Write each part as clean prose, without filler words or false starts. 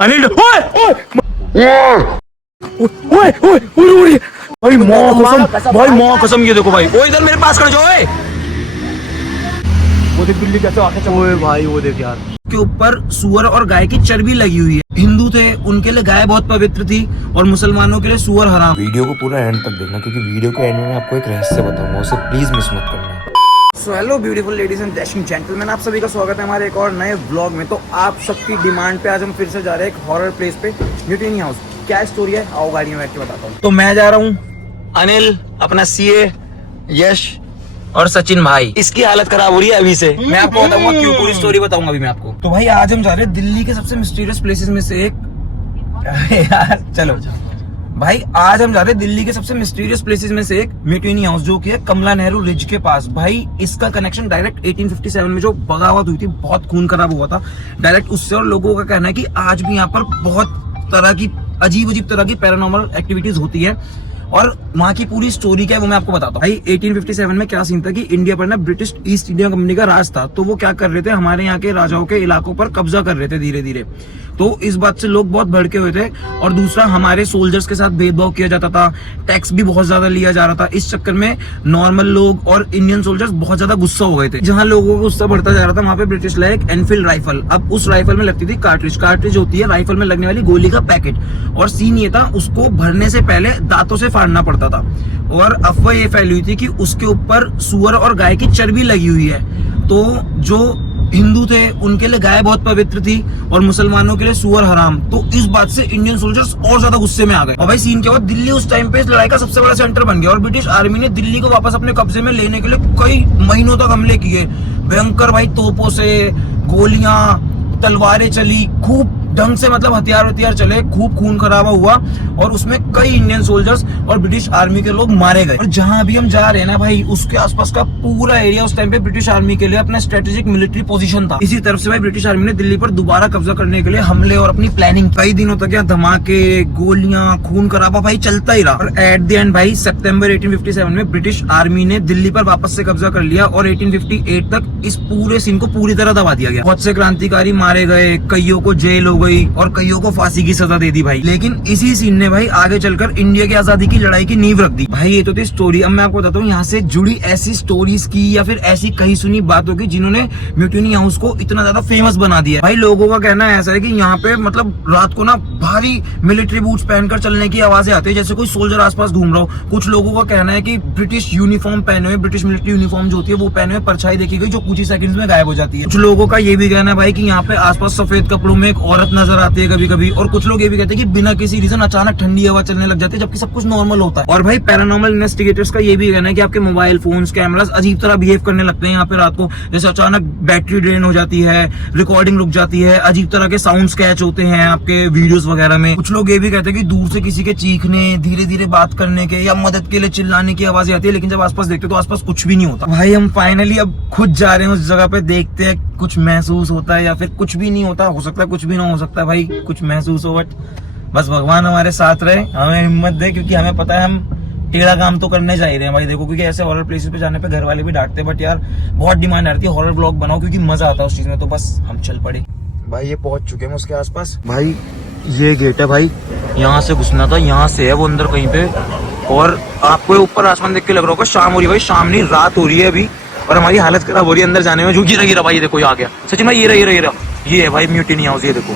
अनिल ओए ओए ओए ओए भाई माँ कसम ये देखो भाई, वो इधर मेरे पास खड़े जाओ। वो देख बिल्ली कैसे आके चल। ओए भाई वो देख यार, के ऊपर सुअर और गाय की चर्बी लगी हुई है। हिंदू थे, उनके लिए गाय बहुत पवित्र थी और मुसलमानों के लिए सुअर हराम। वीडियो को पूरा एंड तक देखना, क्योंकि वीडियो के एंड में मैं आपको एक रहस्य बताऊंगा, उसे प्लीज मिस मत करना। So hello beautiful ladies and dashing gentleman, आप सभी का स्वागत है हमारे एक और नए व्लॉग में। तो आप सबकी डिमांड पे आज हम फिर से जा रहे हैं एक हॉरर प्लेस पे, म्यूटिनी हाउस। क्या स्टोरी है आओ गाड़ी में बैठ के बताता हूँ। तो मैं जा रहा हूँ, अनिल, अपना सीए, यश और सचिन भाई, इसकी हालत खराब हो रही है अभी से। मैं आपको बताऊंगा क्यों, पूरी स्टोरी बताऊंगा अभी मैं आपको। तो भाई आज हम जा रहे हैं दिल्ली के सबसे मिस्टीरियस प्लेसेस में से एक यार चलो भाई, आज हम जा रहे हैं दिल्ली के सबसे मिस्टीरियस प्लेसेस में से एक म्यूटिनी हाउस, जो कि है कमला नेहरू रिज के पास। भाई इसका कनेक्शन डायरेक्ट 1857 में जो बगावत हुई थी, बहुत खून खराब हुआ था डायरेक्ट उससे। और लोगों का कहना है कि आज भी यहाँ पर बहुत तरह की अजीब तरह की पैरानॉर्मल एक्टिविटीज होती है। और वहाँ की पूरी स्टोरी क्या है वो मैं आपको बताता हूँ। भाई 1857 में क्या सीन था कि इंडिया पर ना ब्रिटिश ईस्ट इंडिया कंपनी का राज था। तो वो क्या कर रहे थे, हमारे यहाँ के राजाओं के इलाकों पर कब्जा कर रहे थे धीरे धीरे। तो इस बात से लोग बहुत भड़के हुए थे। और दूसरा, हमारे सोल्जर्स के साथ भेदभाव किया जाता था, टैक्स भी बहुत ज्यादा लिया जा रहा था। इस चक्कर में नॉर्मल लोग और इंडियन सोल्जर्स बहुत ज्यादा गुस्सा हो गए थे। जहां लोगों को गुस्सा बढ़ता जा रहा था, वहां पे ब्रिटिश लाए एक एनफील्ड राइफल। अब उस राइफल में लगती थी कार्ट्रिज होती है राइफल में लगने वाली गोली का पैकेट। और सीन ये था, उसको भरने से पहले दांतों से फाड़ना पड़ता था। और अफवाह ये फैली हुई थी कि उसके ऊपर सुअर और गाय की चर्बी लगी हुई है। तो जो हिंदू थे, उनके लिए गाय बहुत पवित्र थी और मुसलमानों के लिए सुअर हराम। तो इस बात से इंडियन सोल्जर्स और ज्यादा गुस्से में आ गए। और भाई सीन क्या हुआ, दिल्ली उस टाइम पे इस लड़ाई का सबसे बड़ा सेंटर बन गया। और ब्रिटिश आर्मी ने दिल्ली को वापस अपने कब्जे में लेने के लिए कई महीनों तक हमले किए। भयंकर भाई तोपों से गोलियां, तलवारें चली, खूब ढंग से मतलब हथियार चले, खूब खून खराबा हुआ। और उसमें कई इंडियन सोल्जर्स और ब्रिटिश आर्मी के लोग मारे गए। और जहां भी हम जा रहे हैं ना भाई, उसके आसपास का पूरा एरिया उस टाइम पे ब्रिटिश आर्मी के लिए अपना स्ट्रेटेजिक मिलिट्री पोजीशन था। इसी तरफ से भाई ब्रिटिश आर्मी ने दिल्ली पर दोबारा कब्जा करने के लिए हमले और अपनी प्लानिंग। कई दिनों तक यहाँ धमाके, गोलियां, खून खराबा भाई चलता ही रहा। और एट द एंड भाई सितंबर 1857 में ब्रिटिश आर्मी ने दिल्ली पर वापस से कब्जा कर लिया। और 1858 तक इस पूरे सीन को पूरी तरह दबा दिया गया। बहुत से क्रांतिकारी मारे गए, कईयों को जेल हो गई और कईयों को फांसी की सजा दे दी भाई। लेकिन इसी सीन ने भाई आगे चलकर इंडिया की आजादी की लड़ाई की नींव रख दी। भाई ये तो थी स्टोरी। अब मैं आपको बताता हूँ यहाँ से जुड़ी ऐसी स्टोरीज की या फिर ऐसी कहीं सुनी बातों की जिन्होंने म्यूटिनी हाउस को इतना ज्यादा फेमस बना दिया। भाई लोगों का कहना ऐसा है कि यहाँ पे मतलब रात को ना भारी मिलिट्री बूट्स पहनकर चलने की आवाजें आती है, जैसे कोई सोल्जर आसपास घूम रहा हो। कुछ लोगों का कहना है कि ब्रिटिश यूनिफॉर्म पहने हुए, ब्रिटिश मिलिट्री यूनिफॉर्म जो होती है वो पहने हुए परछाई देखी गई, जो कुछ ही सेकंड्स में गायब हो जाती है। कुछ लोगों का ये भी कहना है भाई कि यहाँ पे आसपास सफेद कपड़ों में एक औरत नजर आती है कभी कभी। और कुछ लोग ये भी कहते हैं कि बिना किसी रीजन अचानक ठंडी हवा चलने लग जाती है, जबकि सब कुछ नॉर्मल होता है। और भाई पैरानॉर्मल इन्वेस्टिगेटर्स का ये भी कहना है कि आपके मोबाइल फोन्स, कैमरास अजीब तरह बिहेव करने लगते हैं यहाँ पे रात को। जैसे अचानक बैटरी ड्रेन हो जाती है, रिकॉर्डिंग रुक जाती है, अजीब तरह के साउंड्स कैच होते हैं आपके वीडियोस वगैरह में। कुछ लोग ये भी कहते हैं कि दूर से किसी के चीखने, धीरे धीरे बात करने के या मदद के लिए चिल्लाने की आवाजें आती है, लेकिन जब आसपास देखते तो आसपास कुछ भी नहीं होता। भाई हम फाइनली अब खुद जा रहे हैं उस जगह पे, देखते हैं कुछ महसूस होता है या फिर कुछ भी नहीं होता। हो सकता है कुछ भी ना हो सकता है भाई, कुछ महसूस हो, बट बस भगवान हमारे साथ रहे, हमें हिम्मत दे, क्योंकि हमें पता है हम टेढ़ा काम तो करने जा ही रहे हैं भाई। देखो क्योंकि ऐसे हॉरर प्लेसेस पे जाने पे घर वाले भी डांटते, बट यार बहुत डिमांड आ रही है हॉरर ब्लॉग बनाओ, क्योंकि मजा आता है उस चीज में। तो बस हम चल पड़े भाई। ये पहुंच चुके हैं उसके आसपास। भाई ये गेट है भाई, यहाँ से घुसना था, यहाँ से है वो अंदर कहीं पे। और आपको ऊपर आसमान देख के लग रहा होगा शाम हो रही है भाई, शाम नहीं रात हो रही है अभी। और हमारी हालत खराब हो रही है अंदर जाने में। जो गिरा भाई, देखो ये आ गया सचिन भाई, ये रहा ये है भाई म्यूटिनी हाउस। ये देखो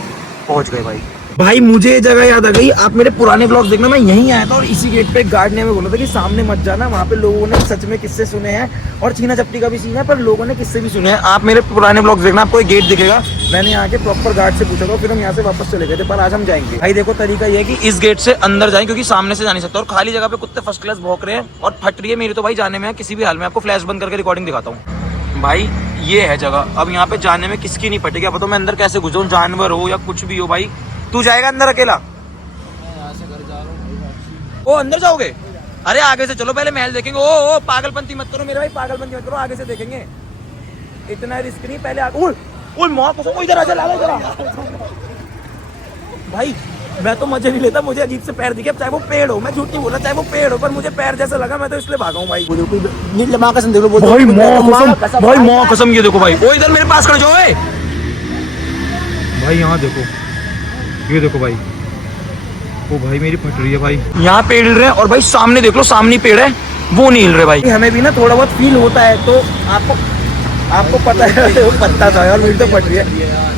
पहुंच गए भाई। भाई मुझे ये जगह याद आ गई, आप मेरे पुराने ब्लॉग्स देखना, मैं यहीं आया था और इसी गेट पे गार्ड ने हमें बोला था कि सामने मत जाना। वहाँ पे लोगों ने सच में किस्से सुने हैं और छीना झपटी का भी सीन है, पर लोगों ने किस्से भी सुने हैं। आप मेरे पुराने ब्लॉग्स देखना, आपको एक गेट दिखेगा। मैंने यहाँ के प्रॉपर गार्ड से पूछा था, फिर हम यहाँ से वापस चले गए थे। पर आज हम जाएंगे भाई। देखो तरीका ये है कि इस गेट से अंदर जाएं, क्योंकि सामने से जा नहीं सकता। और खाली जगह पे कुत्ते फर्स्ट क्लास भौंक रहे हैं और फट रही है मेरी तो भाई जाने में किसी भी हाल में। आपको फ्लैश बंद करके रिकॉर्डिंग दिखाता हूँ भाई। ये है जगह। अब यहाँ पे जाने में किसकी नहीं पटेगी। अब तो मैं अंदर कैसे घुसूं, जानवर हो या कुछ भी हो भाई। तू जाएगा अंदर अकेला? ओ अंदर जाओगे? अरे आगे से चलो, पहले महल देखेंगे। ओ पागलपंती मत करो मेरे भाई, पागलपंती मत करो, आगे से देखेंगे। इतना रिस्क नहीं, पहले आगे। ओए मौत को इधर आ, चल इधर आ भाई। मैं तो मजे नहीं लेता, मुझे अजीब से पैर दिखे, चाहे वो पेड़ हो, मैं झूठ नहीं बोला, चाहे वो पेड़ हो, पर मुझे पैर जैसा लगा, मैं तो इसलिए भागा हूँ भाई। माँ कसम देख लो भाई, माँ कसम ये देखो भाई, वो इधर मेरे पास खड़े जाओ भाई। यहाँ देखो ये देखो भाई, ओ भाई मेरी फट रही है भाई। यहाँ पेड़ हिल रहे हैं और भाई सामने देख लो, सामने पेड़ है वो नहीं हिल रहे भाई। हमें भी ना थोड़ा बहुत फील होता है, तो आपको पता है वो पत्ता था यार, मेरी तो फट रही है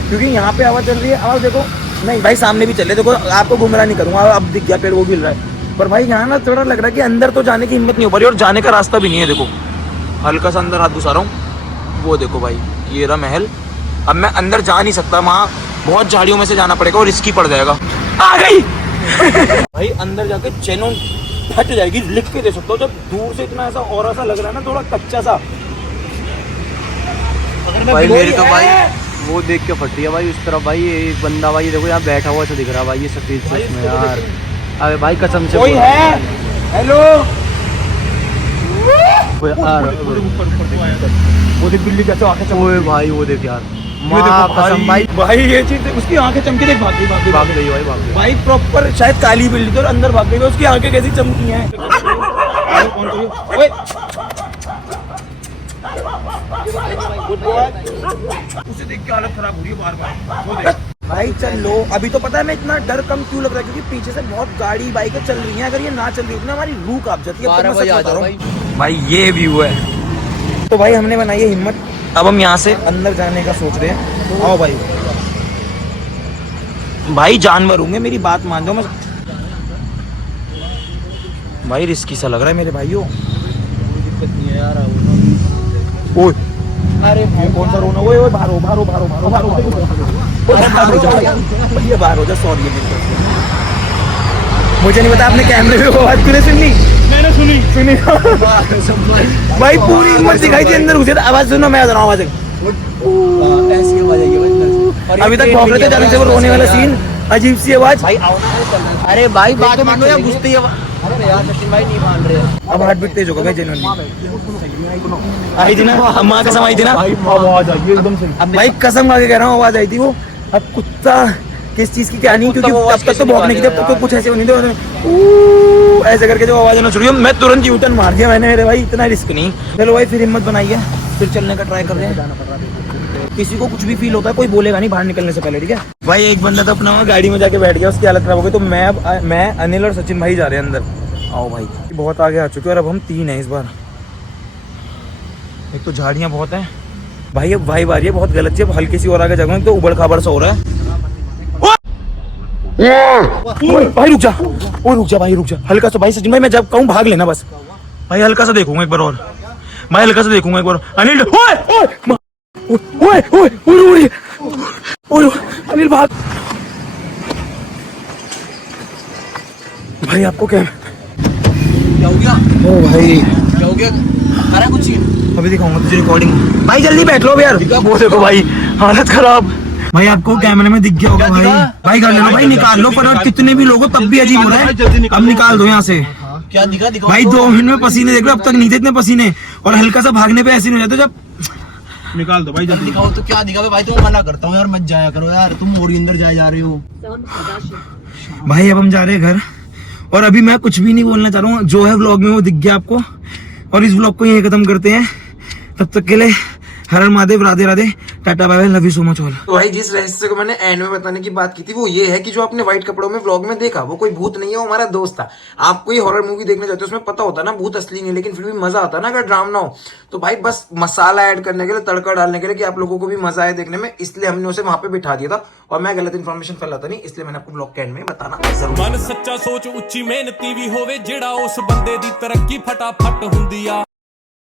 क्योंकि यहाँ पे आवाज चल रही है। आवाज देखो, नहीं भाई सामने भी चले, देखो आपको गुमराह नहीं करूंगा, अब दिख गया पेड़ वो गिर रहा है। पर भाई यहाँ ना थोड़ा लग रहा है कि अंदर तो जाने की हिम्मत नहीं हो पा रही और जाने का रास्ता भी नहीं है। देखो हल्का सा अंदर हाथ घुसा रहा हूँ, वो देखो भाई ये रहा महल। अब मैं अंदर जा नहीं सकता, वहाँ बहुत झाड़ियों में से जाना पड़ेगा और रिस्की पड़ जाएगा। आ गई भाई अंदर जाके चैनों फट जाएगी, लिख के दे सकता हूँ। जब दूर से इतना ऐसा और ऐसा लग रहा है ना, थोड़ा कच्चा सा भाई मेरी तो भाई वो देख के फट रही है भाई उस तरफ भाई। एक बंदा भाई देखो यहाँ बैठा हुआ ऐसा दिख रहा है भाई, ये सफेद सूट में यार। अबे भाई कसम से कोई है? हेलो यार, वो देख बिल्ली कैसे आंखें चमक। ओए भाई वो देख यार, ये देखो माँ कसम भाई भाई ये चीज उसकी आंखें चमकी, देख भाग गई भाग गई भाई, भाग गई भाई प्रॉपर शायद काली बिल्ली थी और अंदर भाग गई, उसकी आंखें कैसी चमकी हैं। ओए उसे देख के हालत खराब हो रही है बार बार। भाई चल लो, अभी तो पता है मैं इतना डर कम क्यों लग रहा है, क्योंकि पीछे से बहुत गाड़ी बाइकें चल रही हैं। अगर ये ना चल रही होती ना, हमारी रूह कांप जाती है। 12 बजे आ जाओ भाई ये व्यू है। तो भाई हमने बनाई है हिम्मत, अब हम यहाँ से अंदर जाने का सोच रहे हैं। आओ भाई, भाई जानवर होंगे, मेरी बात मान जाओ। मैं भाई रिस्की सा लग रहा है मेरे भाइयों। दिक्कत नहीं है यार। ओए अरे भाई कौन सा रोना? ओए ओए बाहर हो, बाहर हो, बाहर हो, बाहर हो, बाहर हो, बाहर हो जाओ भैया, बाहर हो जा। सॉरी है मेरी तरफ से। मुझे नहीं पता आपने कैमरे में वो आवाज क्यों नहीं सुनी? मैंने सुनी भाई पूरी हिम्मत दिखाई थी, अंदर घुसे। आवाज सुनो, मैं आ रहा हूँ। आवाज ऐसी आवाज आई है भाई। अभी तक भौंक रहे थे जाने से, वो रोने वाला सीन, अजीब सी आवाज। भाई आओ ना, अरे भाई बात मानो या घुसती है। अरे यार सचिन भाई नहीं मान रहे। अब हार्ट बीट तेज होगा भाई, जेन्युइनली आई थी ना, अम्मा कसम आई थी ना, आवाज आई एकदम से। अब भाई कसम खा के कह रहा हूँ, आवाज आई थी वो। अब कुत्ता किस चीज की क्या नहीं, क्योंकि अब तक तो भौंकने की थी, अब तक तो कुछ ऐसे नहीं थे। ऐसे करके जो आवाज आना शुरू हुई, मैं तुरंत यूटर्न मार दिया मैंने। मेरे भाई इतना रिस्क नहीं। चलो भाई फिर हिम्मत बनाइए, फिर चलने का ट्राई कर रहे हैं। किसी को कुछ भी फील होता है कोई बोलेगा नहीं बाहर निकलने से पहले, ठीक है भाई। एक बंदा तो अपना गाड़ी में जाके बैठ गया, उसकी हालत खराब हो गई। तो मैं अनिल और सचिन भाई जा रहे हैं अंदर। आओ भाई, बहुत आगे आ चुके हैं और अब हम 3 हैं इस बार। एक तो झाड़ियाँ बहुत हैं भाई, अब भाई बारी है बहुत गलत है। हल्की सी और आगे जगह तो उबड़ खाबड़ सा हो रहा है। भाई रुक जा, ओ रुक जा भाई, रुक जा हल्का सा भाई। सचिन भाई मैं जब कहूँ भाग लेना बस भाई, हल्का सा देखूंगा एक बार और भाई, हल्का सा देखूंगा एक बार। अनिल ओए ओए ओए ओए ओए अनिल भाग भाई। आपको क्या क्या हो गया? ओ भाई क्या हो गया? अरे कुछ अभी दिखाऊंगा तुझे रिकॉर्डिंग। भाई जल्दी बैठ लो यार। वो देखो भाई हालत खराब। भाई आपको कैमरे में दिख गया होगा भाई। भाई कर लो भाई, निकाल लो। पर कितने भी लोगों तब भी अजीब हो रहा है। अब निकाल दो यहाँ से। क्या दिखा भाई 2 मिनट में पसीने देख लो, अब तक नहीं थे इतने पसीने। और हल्का सा भागने पे ऐसे नहीं हो जाते जब। निकाल दो भाई जल्दी। दिखाओ तो क्या दिखावे भाई, तुम मना करता हूँ यार, मत जाया करो यार, तुम और अंदर जा रहे हो। भाई अब हम जा रहे हैं घर, और अभी मैं कुछ भी नहीं बोलना चाह रहा हूँ। जो है व्लॉग में वो दिख गया आपको, और इस व्लॉग को यहीं खत्म करते हैं। तब तक के लिए हर हर Mahadev, Radhe Radhe, tata bye bye, love you so much all. तो भाई जिस रहस्य को मैंने एंड में बताने की बात की थी वो ये है कि जो आपने व्हाइट कपड़ों में व्लॉग में देखा वो कोई भूत नहीं है, वो हमारा दोस्त था। आप कोई हॉरर मूवी देखने जाते हो उसमें पता होता ना भूत असली नहीं, लेकिन फिर भी मजा आता ना अगर ड्रामा ना हो। तो भाई बस मसाला ऐड करने के लिए, तड़का डालने के लिए कि आप लोगों को भी मजा आए देखने में, इसलिए हमने उसे वहां पे बिठा दिया था। और मैं गलत इन्फॉर्मेशन फैलाता नहीं, इसलिए मैंने आपको व्लॉग के एंड में बताना जरूर। मन सच्चा सोच उच्ची मेहनती भी होवे, जेड़ा उस बंदे दी तरक्की फटाफट हुंदी आ।